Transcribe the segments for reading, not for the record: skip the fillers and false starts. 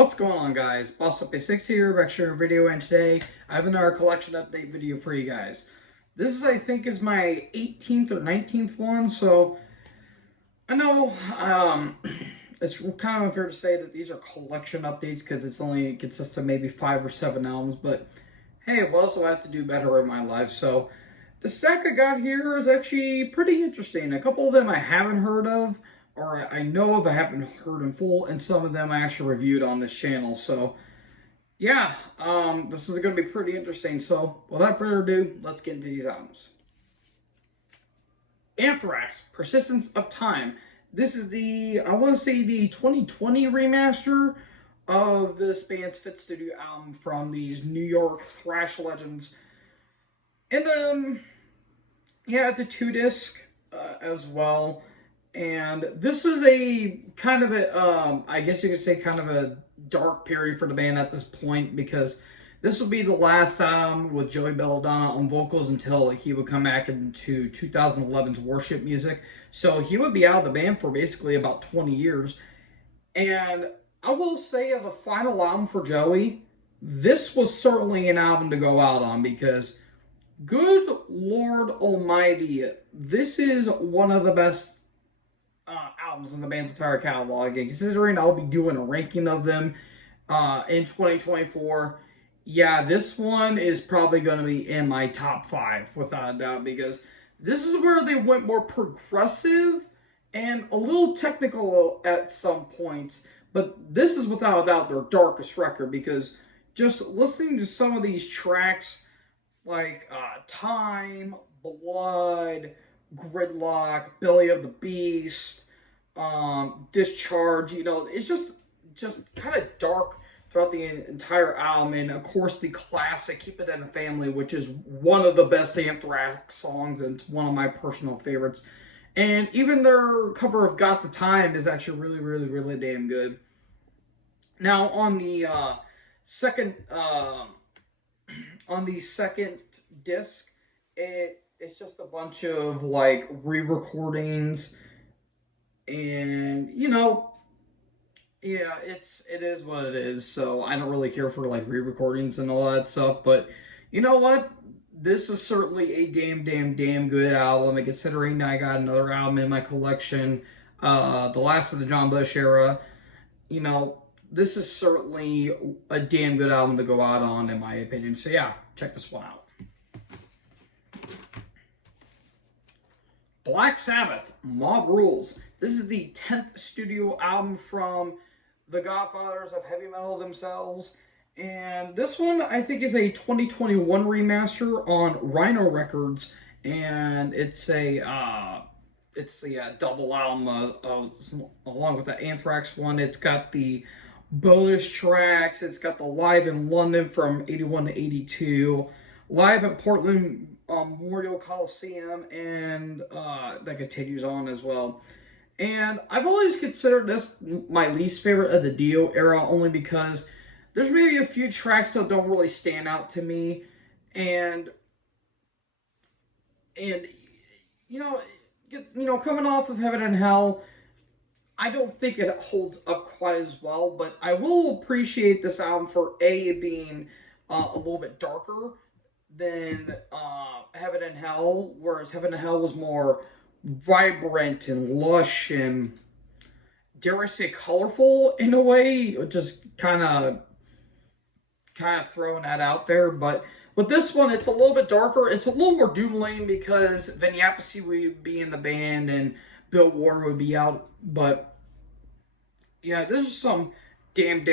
What's going on, guys? Boss Up A6 here, back sharing a video, and today I have another collection update video for you guys. This is, I think, is my 18th or 19th one, so I know it's kind of unfair to say that these are collection updates because it's only consists of maybe 5 or 7 albums, but hey, what else do I have to do better in my life? So the stack I got here is actually pretty interesting. A couple of them I haven't heard of, or I know of, I haven't heard in full, and some of them I actually reviewed on this channel. So yeah, this is going to be pretty interesting. So without further ado, let's get into these albums. Anthrax, Persistence of Time. This is I want to say the 2020 remaster of this band's fifth studio album from these New York thrash legends. And yeah, it's a 2 disc as well. And this is a kind of a, I guess you could say kind of a dark period for the band at this point, because this would be the last album with Joey Belladonna on vocals until he would come back into 2011's Worship music. So he would be out of the band for basically about 20 years. And I will say, as a final album for Joey, this was certainly an album to go out on, because good Lord Almighty, this is one of the best albums in the band's entire catalog. And considering I'll be doing a ranking of them in 2024, yeah, this one is probably going to be in my top 5 without a doubt, because this is where they went more progressive and a little technical at some points. But this is without a doubt their darkest record, because just listening to some of these tracks like Time, Blood, Gridlock, Belly of the Beast, Discharge, it's just kind of dark throughout the entire album. And of course the classic Keep It in the Family, which is one of the best Anthrax songs and one of my personal favorites. And even their cover of Got the Time is actually really damn good. Now on the second disc, it's just a bunch of like re-recordings, and yeah, it is what it is. So I don't really care for like re-recordings and all that stuff, but you know what? This is certainly a damn good album. And considering I got another album in my collection, the last of the John Bush era, this is certainly a damn good album to go out on, in my opinion. So yeah, check this one out. Black Sabbath, Mob Rules. This is the 10th studio album from the godfathers of heavy metal themselves. And this one, I think, is a 2021 remaster on Rhino Records. And it's a double album along with the Anthrax one. It's got the bonus tracks. It's got the Live in London from 81 to 82, Live at Portland Memorial Coliseum, and that continues on as well. And I've always considered this my least favorite of the Dio era, only because there's maybe a few tracks that don't really stand out to me, and coming off of Heaven and Hell, I don't think it holds up quite as well, but I will appreciate this album for being a little bit darker than Heaven and Hell, whereas Heaven and Hell was more vibrant and lush and, dare I say, colorful in a way. Just kind of throwing that out there. But with this one, it's a little bit darker. It's a little more Doom Lane, because Vinny Appice would be in the band and Bill Ward would be out. But yeah, there's some damn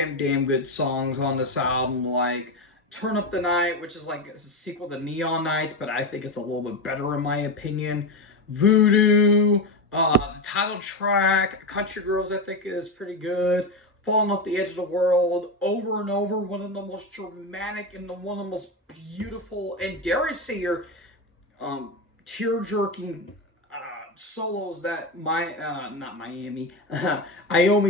good songs on this album, like Turn Up the Night, which is like a sequel to Neon Nights, but I think it's a little bit better in my opinion. Voodoo, the title track, Country Girls, I think is pretty good. Falling Off the Edge of the World, Over and Over, one of the most dramatic and one of the most beautiful, and dare I say, tear-jerking solos that Iommi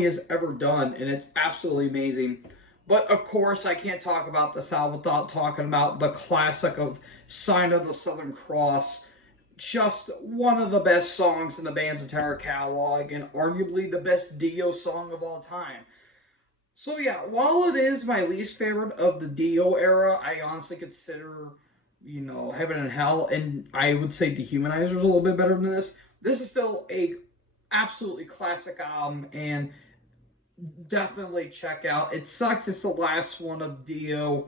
has ever done, and it's absolutely amazing. But of course, I can't talk about this album without talking about the classic of Sign of the Southern Cross. Just one of the best songs in the band's entire catalog, and arguably the best Dio song of all time. So yeah, while it is my least favorite of the Dio era, I honestly consider, Heaven and Hell, and I would say Dehumanizer's a little bit better than this. This is still a absolutely classic album, and definitely check out. It sucks it's the last one of Dio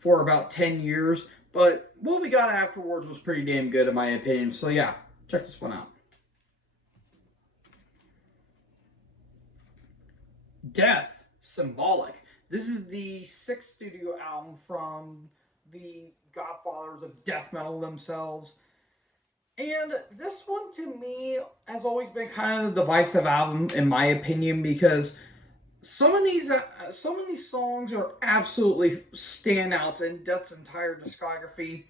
for about 10 years, but what we got afterwards was pretty damn good in my opinion. So yeah, check this one out. Death Symbolic. This is the sixth studio album from the godfathers of death metal themselves. And this one to me has always been kind of a divisive album in my opinion because some of these songs are absolutely standouts in Death's entire discography.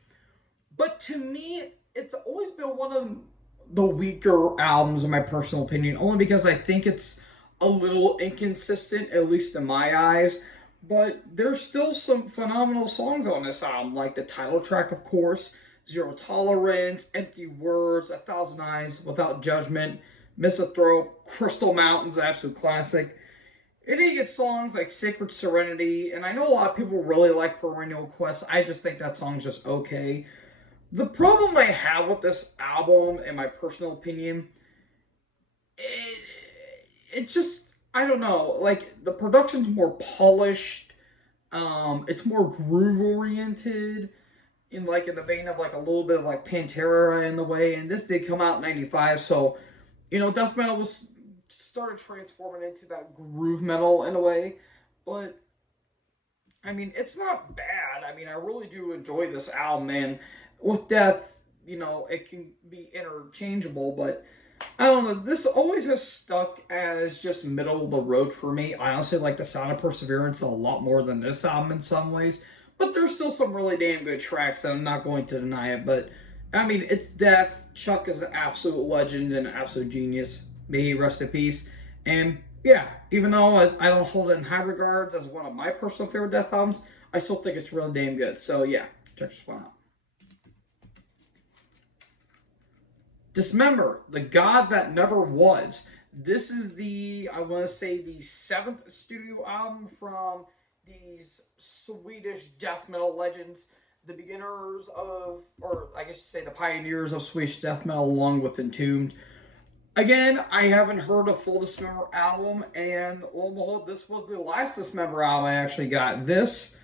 But to me, it's always been one of the weaker albums in my personal opinion, only because I think it's a little inconsistent, at least in my eyes. But there's still some phenomenal songs on this album, like the title track, of course, Zero Tolerance, Empty Words, A Thousand Eyes, Without Judgment, Misanthrope, Crystal Mountains, absolute classic. And then you get songs like Sacred Serenity, and I know a lot of people really like Perennial Quest. I just think that song's just okay. The problem I have with this album, in my personal opinion, it, it just, I don't know, like, the production's more polished, it's more groove oriented, in the vein of, like, a little bit of, like, Pantera in the way, and this did come out in 95, so, death metal was started transforming into that groove metal in a way, but I mean, it's not bad. I mean, I really do enjoy this album, and with Death, it can be interchangeable, but I don't know. This always has stuck as just middle of the road for me. I honestly like the Sound of Perseverance a lot more than this album in some ways, but there's still some really damn good tracks, and I'm not going to deny it. But I mean, it's Death. Chuck is an absolute legend and an absolute genius. May he rest in peace. And yeah, even though I don't hold it in high regards as one of my personal favorite Death albums, I still think it's really damn good. So yeah, check this one out. Dismember, The God That Never Was. This is I want to say, the seventh studio album from these Swedish death metal legends, the beginners of, or I guess you say the pioneers of Swedish death metal, along with Entombed. Again, I haven't heard a full Dismember album, and lo and behold, this was the last Dismember album I actually got. This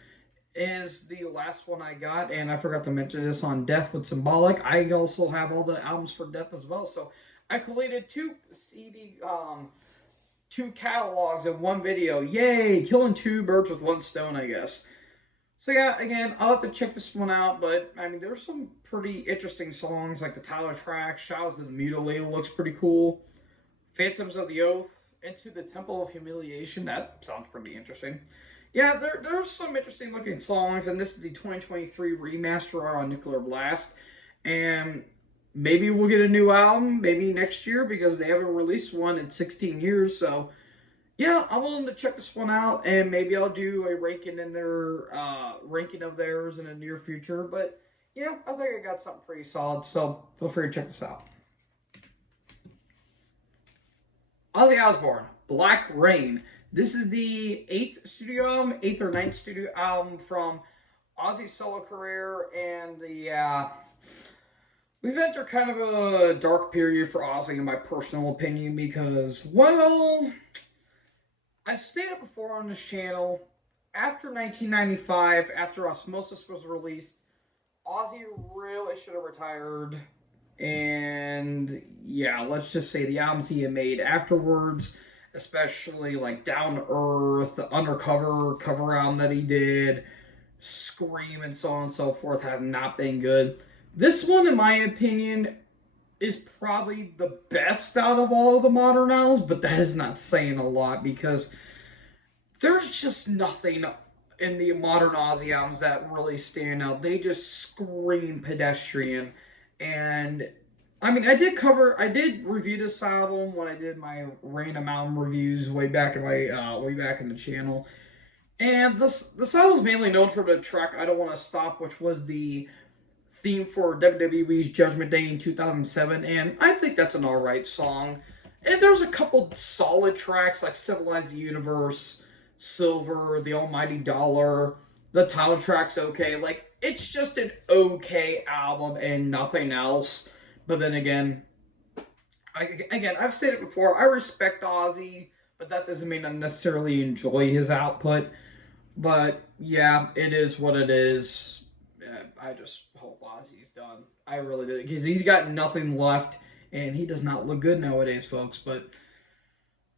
is the last one I got, and I forgot to mention this on Death with Symbolic. I also have all the albums for Death as well, so I collated two catalogs in one video. Yay! Killing two birds with one stone, I guess. So yeah, again, I'll have to check this one out, but I mean, there's some pretty interesting songs, like the Tyler track, Shadows of the Mutilated looks pretty cool. Phantoms of the Oath, Into the Temple of Humiliation, that sounds pretty interesting. Yeah, there's some interesting looking songs, and this is the 2023 remaster on Nuclear Blast. And maybe we'll get a new album, maybe next year, because they haven't released one in 16 years. So, yeah, I'm willing to check this one out, and maybe I'll do a ranking of theirs in the near future. But yeah, I think I got something pretty solid. So feel free to check this out. Ozzy Osbourne, Black Rain. This is the eighth or ninth studio album from Ozzy's solo career, and we've entered kind of a dark period for Ozzy, in my personal opinion, because, well, I've stated before on this channel, after 1995, after Osmosis was released, Ozzy really should have retired. And yeah, let's just say the albums he had made afterwards, especially like Down to Earth, the Undercover cover album that he did, Scream, and so on and so forth, have not been good. This one, in my opinion, is probably the best out of all of the modern albums, but that is not saying a lot because there's just nothing in the modern Ozzy albums that really stand out. They just scream pedestrian. And I mean, I did review this album when I did my random album reviews way back in the channel. And this album is mainly known for the track "I Don't Want to Stop," which was the theme for WWE's Judgment Day in 2007, and I think that's an alright song. And there's a couple solid tracks like "Civilize the Universe," Silver, The Almighty Dollar. The title track's okay. Like, it's just an okay album and nothing else. But then again, I've said it before. I respect Ozzy, but that doesn't mean I necessarily enjoy his output. But yeah, it is what it is. I just hope Ozzy's done. I really do, because he's got nothing left, and he does not look good nowadays, folks. But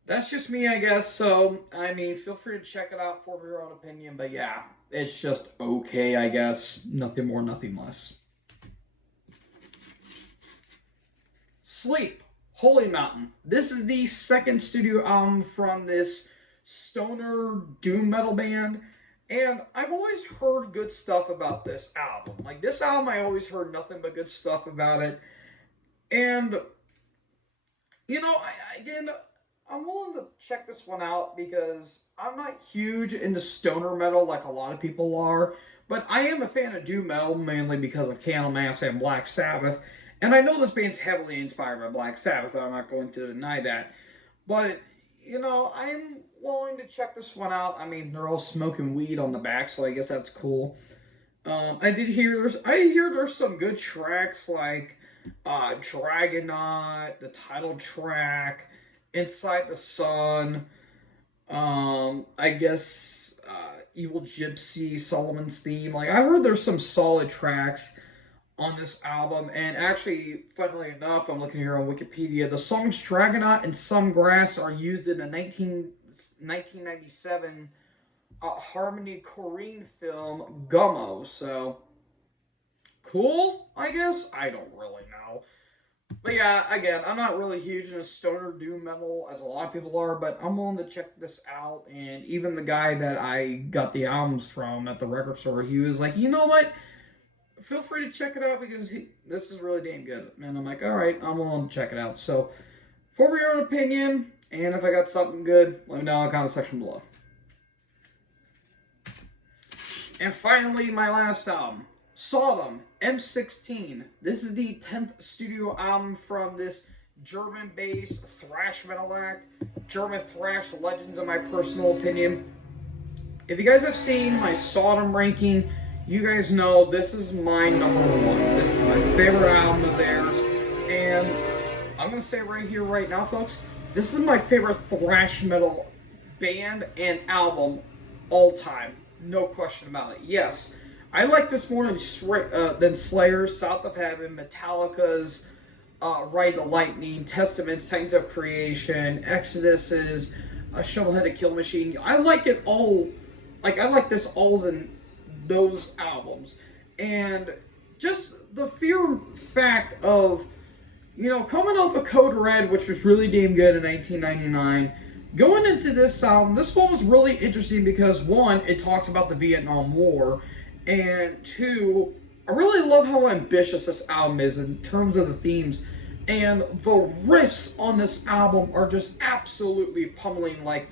that's just me, I guess. So I mean, feel free to check it out for your own opinion. But yeah, it's just okay, I guess. Nothing more, nothing less. Sleep, Holy Mountain. This is the second studio album from this stoner doom metal band. And I've always heard good stuff about this album. Like, this album, I always heard nothing but good stuff about it. And, you know, again, I'm willing to check this one out because I'm not huge into stoner metal like a lot of people are. But I am a fan of doom metal, mainly because of Candlemass and Black Sabbath. And I know this band's heavily inspired by Black Sabbath. I'm not going to deny that. But, you know, I'm willing to check this one out. I mean, they're all smoking weed on the back, so I guess that's cool. I hear there's some good tracks like Dragonaut, the title track, Inside the Sun, I guess Evil Gypsy, Solomon's Theme. Like, I heard there's some solid tracks on this album, and actually, funnily enough, I'm looking here on Wikipedia, the songs Dragonaut and Some Grass are used in the 1997 Harmony Korine film Gummo, so cool, I guess? I don't really know. But yeah, again, I'm not really huge into stoner doom metal as a lot of people are, but I'm willing to check this out. And even the guy that I got the albums from at the record store, he was like, you know what? Feel free to check it out because this is really damn good. And I'm like, all right, I'm willing to check it out. So, form your own opinion, and if I got something good, let me know in the comment section below. And finally, my last album, Sodom, M16. This is the 10th studio album from this German-based thrash metal act, German thrash legends in my personal opinion. If you guys have seen my Sodom ranking, you guys know this is my number one. This is my favorite album of theirs. And I'm going to say right here, right now, folks, this is my favorite thrash metal band and album all time. No question about it. Yes, I like this more than Slayer's South of Heaven, Metallica's Ride the Lightning, Testament's Titans of Creation, Exodus's Shovelheaded Kill Machine. I like it all. Like, I like this all than those albums. And just the fear fact of, you know, coming off of Code Red, which was really damn good in 1999, going into this album, this one was really interesting because, one, it talks about the Vietnam War, and two, I really love how ambitious this album is in terms of the themes, and the riffs on this album are just absolutely pummeling, like,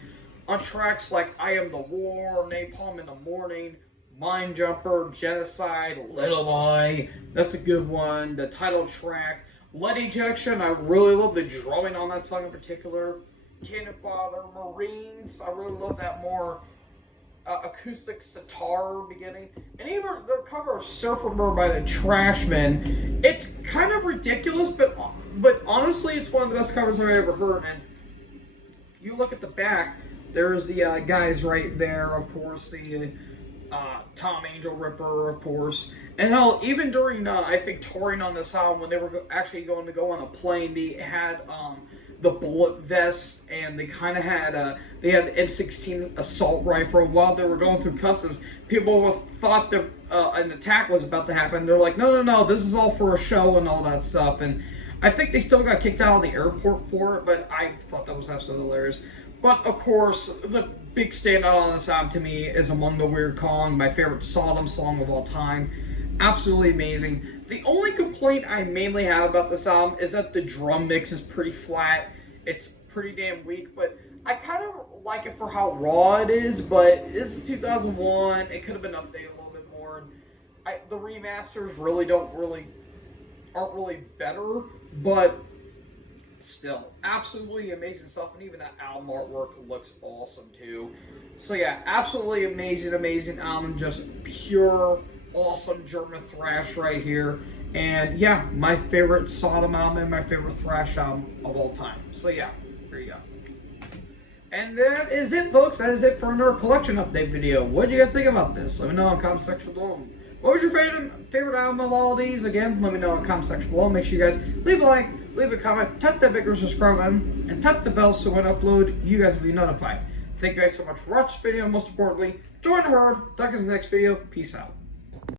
on tracks like I Am the War, Napalm in the Morning, Mind Jumper, Genocide, Little Boy, that's a good one, the title track, Lead Ejection, I really love the drumming on that song in particular, Cannon Father, Marines, I really love that more acoustic sitar beginning, and even their cover of Surfer by the Trashmen. It's kind of ridiculous, but honestly, it's one of the best covers I've ever heard. And you look at the back, there's the guys right there, of course, the Tom Angel Ripper, of course. And hell, even during, I think, touring on this album, when they were actually going to go on a plane, they had the bullet vest, and they kind of had, they had the M16 assault rifle. While they were going through customs, people thought that an attack was about to happen. They're like, no, this is all for a show and all that stuff. And I think they still got kicked out of the airport for it, but I thought that was absolutely hilarious. But, of course, the big standout on this album to me is Among the Weird Kong, my favorite Sodom song of all time. Absolutely amazing. The only complaint I mainly have about this album is that the drum mix is pretty flat. It's pretty damn weak, but I kind of like it for how raw it is, but this is 2001. It could have been updated a little bit more. The remasters aren't really better, but still absolutely amazing stuff, and even that album artwork looks awesome too. So yeah, absolutely amazing album, just pure awesome German thrash right here. And yeah, my favorite Sodom album and my favorite thrash album of all time. So yeah, there you go. And that is it, folks. That is it for another collection update video. What did you guys think about this? Let me know in the comment section below. What was your favorite album of all of these? Again, let me know in the comment section below. Make sure you guys leave a like, leave a comment, tap that big subscribe button, and tap the bell so when I upload, you guys will be notified. Thank you guys so much for watching this video. Most importantly, join the herd. Talk to you in the next video. Peace out.